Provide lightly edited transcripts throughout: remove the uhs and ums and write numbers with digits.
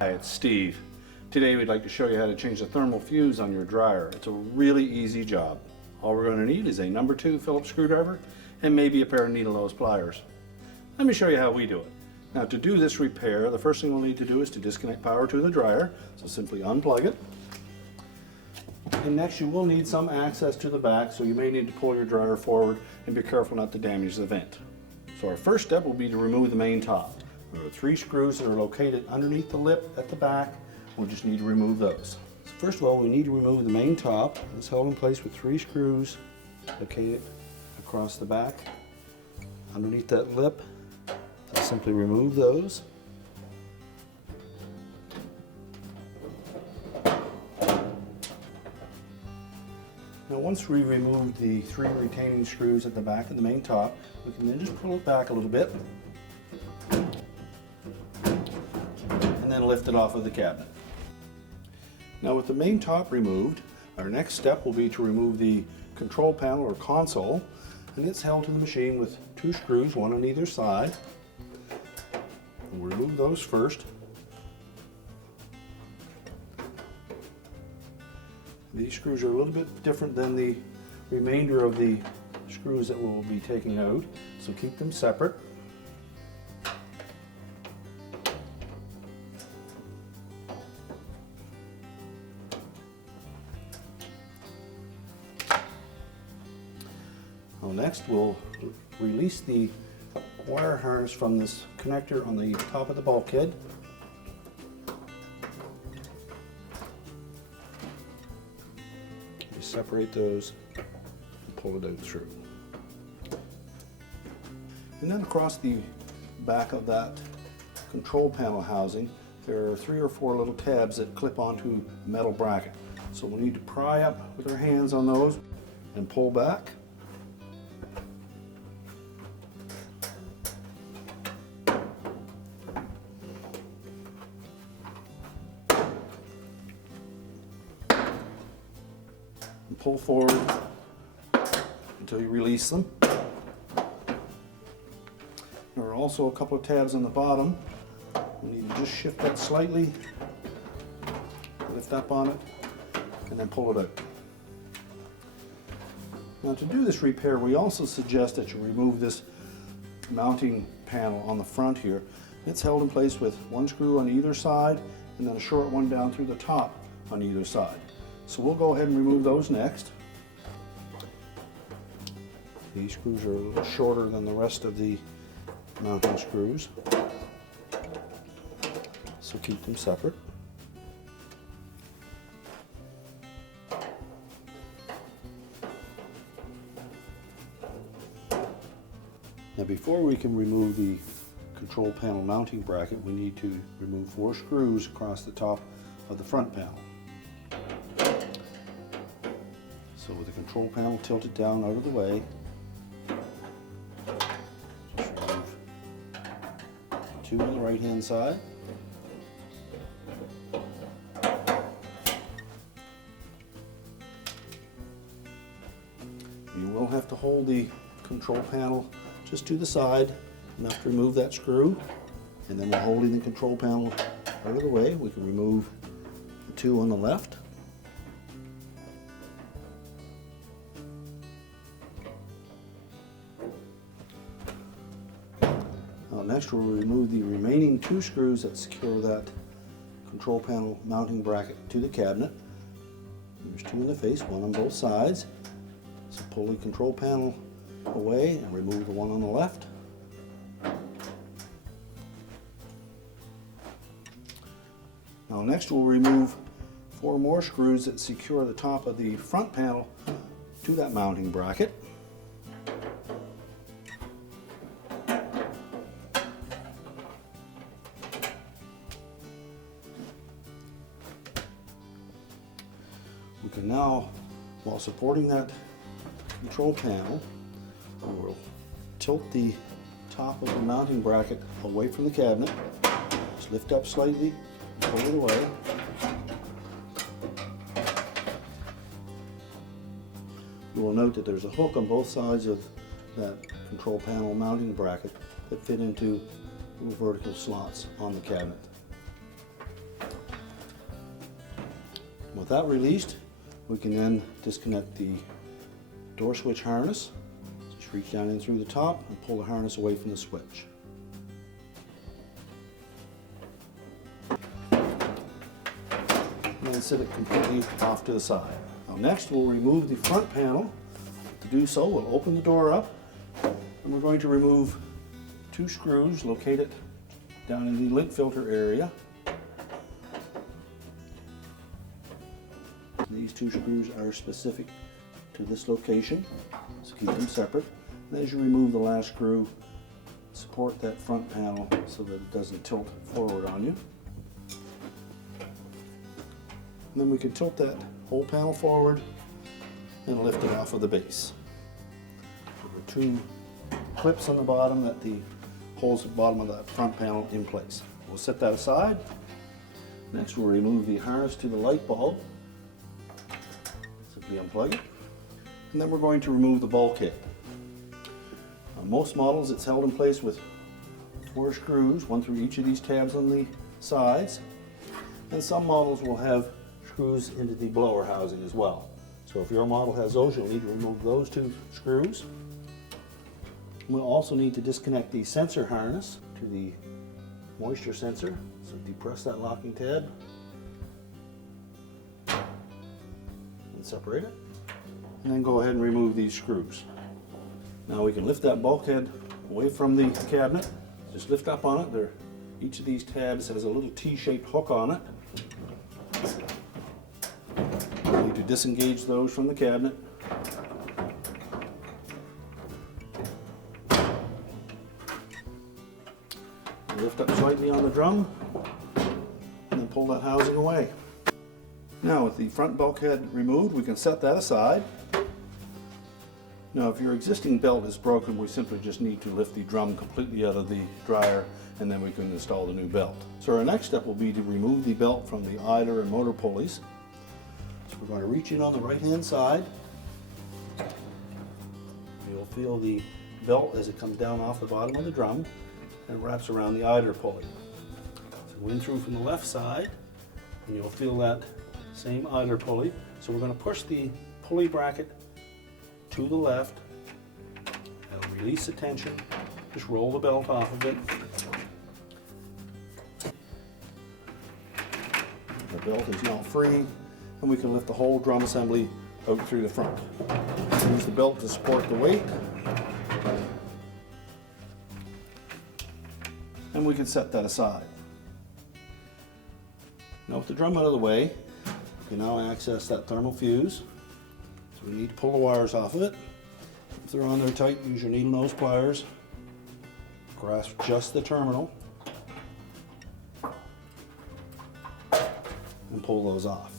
Hi, it's Steve. Today we'd like to show you how to change the thermal fuse on your dryer. It's a really easy job. All we're going to need is a number 2 Phillips screwdriver and maybe a pair of needle nose pliers. Let me show you how we do it. Now to do this repair, the first thing we'll need to do is to disconnect power to the dryer. So simply unplug it. And next you will need some access to the back, so you may need to pull your dryer forward and be careful not to damage the vent. So our first step will be to remove the main top. There are 3 screws that are located underneath the lip at the back. We'll just need to remove those. So first of all, we need to remove the main top. It's held in place with 3 screws located across the back underneath that lip. So simply remove those. Now once we remove the 3 retaining screws at the back of the main top, we can then just pull it back a little bit and then lift it off of the cabinet. Now with the main top removed, our next step will be to remove the control panel or console, and it's held to the machine with 2 screws, one on either side. We'll remove those first. These screws are a little bit different than the remainder of the screws that we'll be taking out, so keep them separate. Well, next we'll release the wire harness from this connector on the top of the bulkhead. Just separate those and pull it out through. And then across the back of that control panel housing, there are 3 or 4 little tabs that clip onto a metal bracket. So we'll need to pry up with our hands on those and pull back. And pull forward until you release them. There are also a couple of tabs on the bottom. We need to just shift that slightly, lift up on it, and then pull it out. Now to do this repair, we also suggest that you remove this mounting panel on the front here. It's held in place with 1 screw on either side and then a short one down through the top on either side. So we'll go ahead and remove those next. These screws are a little shorter than the rest of the mounting screws, so keep them separate. Now before we can remove the control panel mounting bracket, we need to remove 4 screws across the top of the front panel. So with the control panel tilted down out of the way, just remove 2 on the right hand side. You will have to hold the control panel just to the side enough to remove that screw, and then while holding the control panel out of the way, we can remove the 2 on the left. Next we'll remove the remaining 2 screws that secure that control panel mounting bracket to the cabinet. There's 2 in the face, 1 on both sides. So pull the control panel away and remove the 1 on the left. Now next we'll remove 4 more screws that secure the top of the front panel to that mounting bracket. We can now, while supporting that control panel, we'll tilt the top of the mounting bracket away from the cabinet. Just lift up slightly, pull it away. You will note that there's a hook on both sides of that control panel mounting bracket that fit into little vertical slots on the cabinet. With that released, we can then disconnect the door switch harness. Just reach down in through the top and pull the harness away from the switch. And then set it completely off to the side. Now next we'll remove the front panel. To do so, we'll open the door up and we're going to remove 2 screws located down in the lint filter area. These 2 screws are specific to this location, so keep them separate. And as you remove the last screw, support that front panel so that it doesn't tilt forward on you. And then we can tilt that whole panel forward and lift it off of the base. So there are 2 clips on the bottom that holds the bottom of that front panel in place. We'll set that aside. Next we'll remove the harness to the light bulb. Simply unplug it. And then we're going to remove the bulkhead. On most models it's held in place with 4 screws, 1 through each of these tabs on the sides. And some models will have screws into the blower housing as well. So if your model has those, you'll need to remove those 2 screws. We'll also need to disconnect the sensor harness to the moisture sensor. So depress that locking tab and separate it. And then go ahead and remove these screws. Now we can lift that bulkhead away from the cabinet. Just lift up on it. Each of these tabs has a little T-shaped hook on it. You need to disengage those from the cabinet. Lift up slightly on the drum and then pull that housing away. Now with the front bulkhead removed, we can set that aside. Now if your existing belt is broken, we simply just need to lift the drum completely out of the dryer and then we can install the new belt. So our next step will be to remove the belt from the idler and motor pulleys. So we're going to reach in on the right hand side. You'll feel the belt as it comes down off the bottom of the drum and wraps around the idler pulley. So go in through from the left side and you'll feel that same idler pulley. So we're going to push the pulley bracket to the left. That'll release the tension. Just roll the belt off of it. The belt is now free and we can lift the whole drum assembly out through the front. Use the belt to support the weight. And we can set that aside. Now with the drum out of the way, you can now access that thermal fuse. So we need to pull the wires off of it. If they're on there tight, use your needle nose pliers. Grasp just the terminal and pull those off.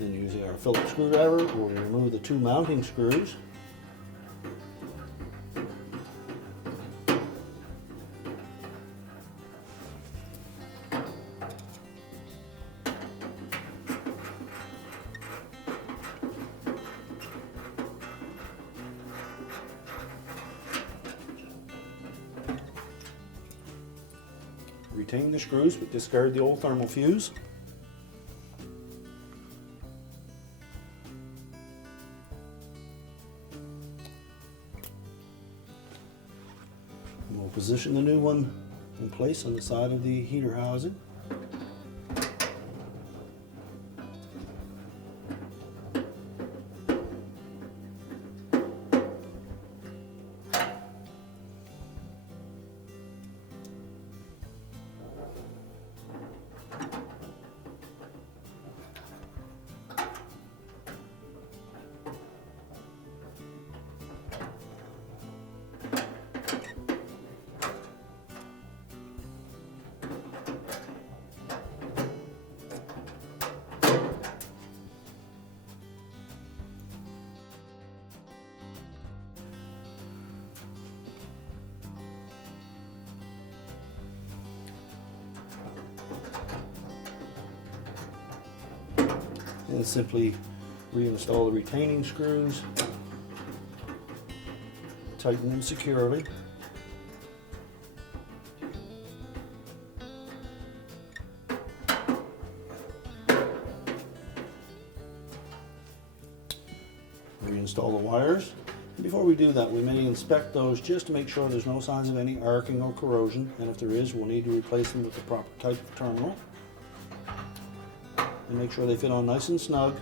Then using our Phillips screwdriver, we'll remove the 2 mounting screws. Retain the screws, but discard the old thermal fuse. And we'll position the new one in place on the side of the heater housing. And simply reinstall the retaining screws, tighten them securely. reinstall the wires. And before we do that, we may inspect those just to make sure there's no signs of any arcing or corrosion, and if there is, we'll need to replace them with the proper type of terminal. And make sure they fit on nice and snug,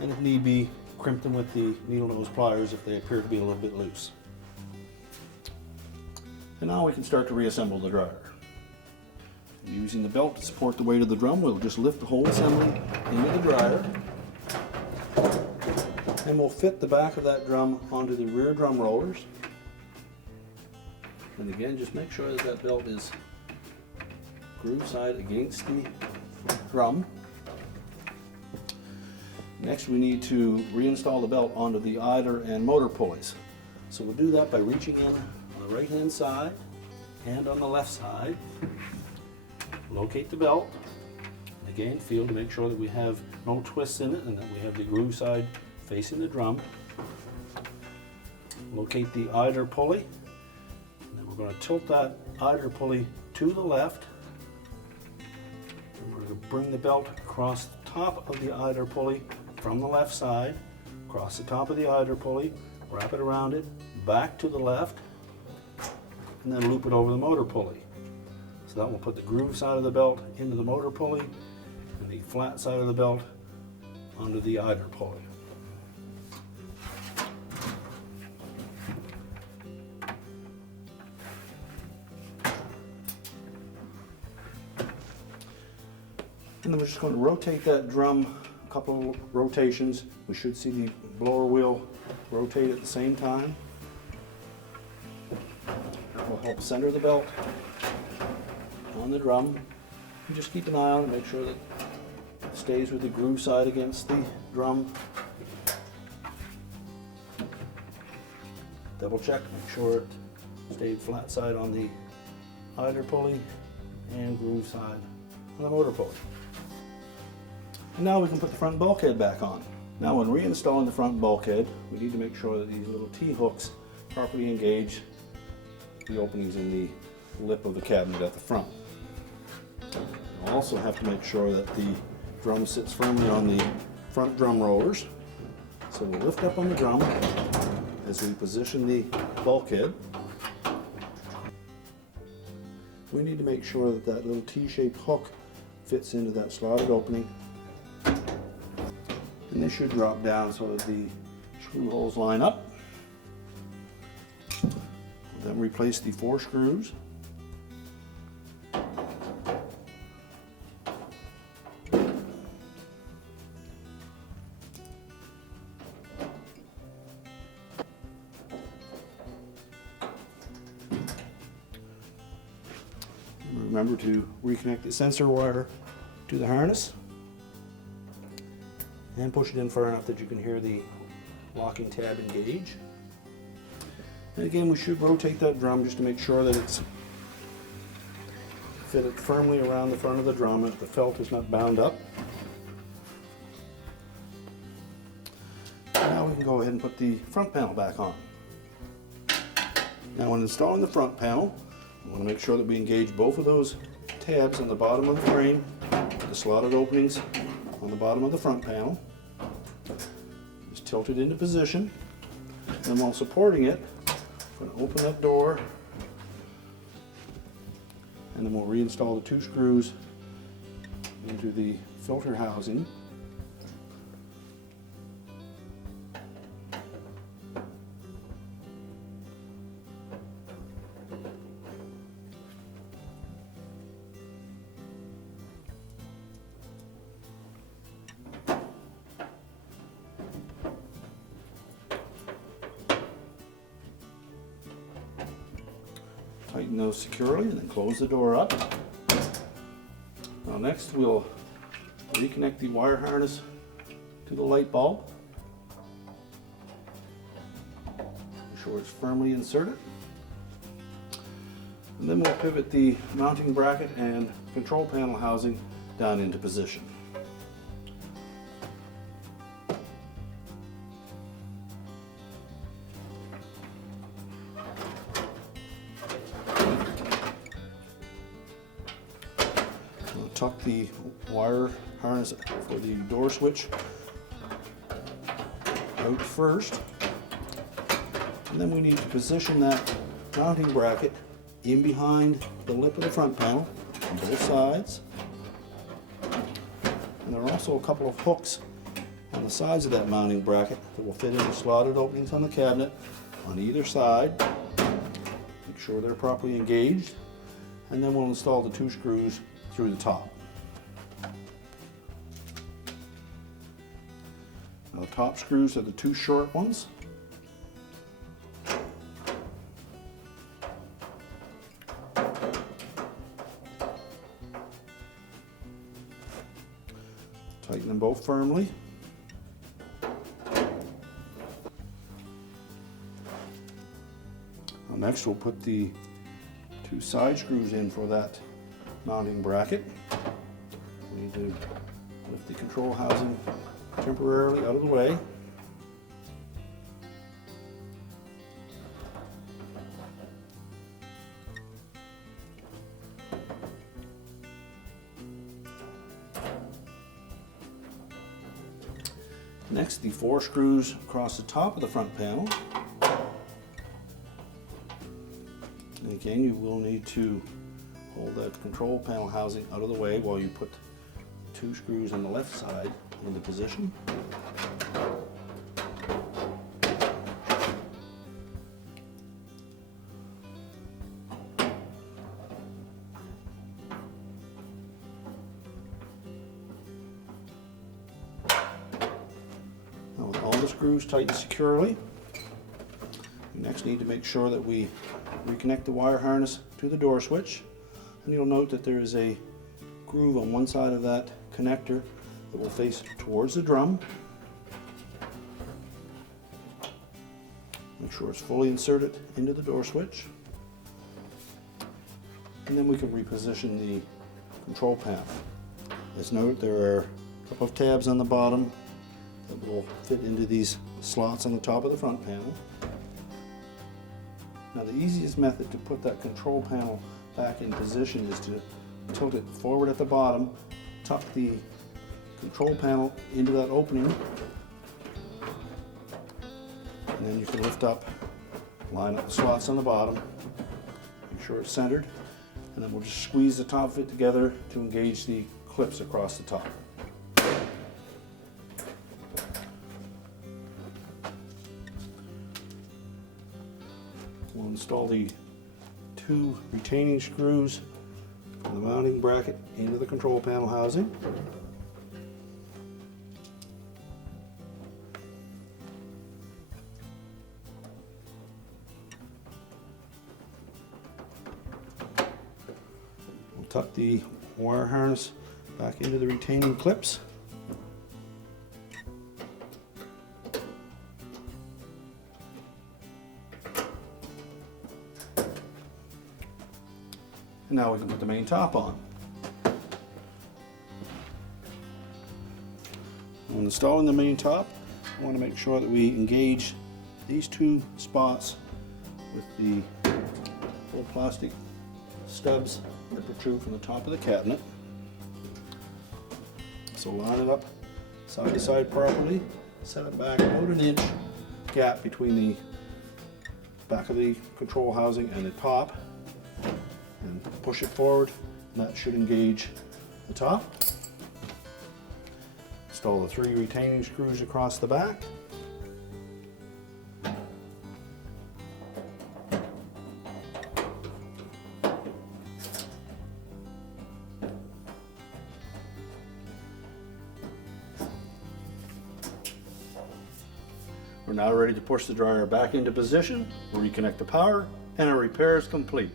and if need be, crimp them with the needle nose pliers if they appear to be a little bit loose. And now we can start to reassemble the dryer. Using the belt to support the weight of the drum, we'll just lift the whole assembly into the dryer. And we'll fit the back of that drum onto the rear drum rollers. And again, just make sure that that belt is groove side against the drum. Next, we need to reinstall the belt onto the idler and motor pulleys. So we'll do that by reaching in on the right hand side and on the left side. Locate the belt. Again, feel to make sure that we have no twists in it and that we have the groove side facing the drum. Locate the idler pulley. And then we're going to tilt that idler pulley to the left. And we're going to bring the belt across the top of the idler pulley from the left side, across the top of the idler pulley, wrap it around it, back to the left, and then loop it over the motor pulley. So that will put the groove side of the belt into the motor pulley and the flat side of the belt onto the idler pulley. And then we're just going to rotate that drum a couple rotations. We should see the blower wheel rotate at the same time. That will help center the belt on the drum. And just keep an eye on it, make sure that it stays with the groove side against the drum. Double check, make sure it stayed flat side on the idler pulley and groove side on the motor pulley. And now we can put the front bulkhead back on. Now when reinstalling the front bulkhead, we need to make sure that these little T-hooks properly engage the openings in the lip of the cabinet at the front. We'll also have to make sure that the drum sits firmly on the front drum rollers. So we'll lift up on the drum as we position the bulkhead. We need to make sure that that little T-shaped hook fits into that slotted opening. And they should drop down so that the screw holes line up. Then replace the 4 screws. Remember to reconnect the sensor wire to the harness and push it in far enough that you can hear the locking tab engage. And again, we should rotate that drum just to make sure that it's fitted firmly around the front of the drum and the felt is not bound up. Now we can go ahead and put the front panel back on. Now when installing the front panel, we want to make sure that we engage both of those tabs on the bottom of the frame, the slotted openings on the bottom of the front panel. Just tilt it into position, and while supporting it, I'm going to open that door, and then we'll reinstall the 2 screws into the filter housing. Tighten those securely and then close the door up. Now next we'll reconnect the wire harness to the light bulb. Make sure it's firmly inserted. And then we'll pivot the mounting bracket and control panel housing down into position. Tuck the wire harness for the door switch out first. And then we need to position that mounting bracket in behind the lip of the front panel on both sides. And there are also a couple of hooks on the sides of that mounting bracket that will fit into slotted openings on the cabinet on either side. Make sure they're properly engaged. And then we'll install the 2 screws through the top. Now, the top screws are the 2 short ones. Tighten them both firmly. Now next we'll put the 2 side screws in for that mounting bracket. We need to lift the control housing temporarily out of the way. Next, the 4 screws across the top of the front panel. And again, you will need to hold that control panel housing out of the way while you put 2 screws on the left side into position. Now, with all the screws tightened securely, we next need to make sure that we reconnect the wire harness to the door switch. And you'll note that there is a groove on one side of that connector that will face towards the drum. Make sure it's fully inserted into the door switch. And then we can reposition the control panel. As noted, there are a couple of tabs on the bottom that will fit into these slots on the top of the front panel. Now, the easiest method to put that control panel back in position is to tilt it forward at the bottom, tuck the control panel into that opening, and then you can lift up, line up the slots on the bottom, make sure it's centered, and then we'll just squeeze the top of it together to engage the clips across the top. We'll install the 2 retaining screws from the mounting bracket into the control panel housing. We'll tuck the wire harness back into the retaining clips. And now we can put the main top on. When installing the main top, I want to make sure that we engage these 2 spots with the little plastic stubs that protrude from the top of the cabinet. So line it up side to side properly, set it back about an inch gap between the back of the control housing and the top, and push it forward, and that should engage the top. Install the 3 retaining screws across the back. We're now ready to push the dryer back into position, reconnect the power, and our repair is complete.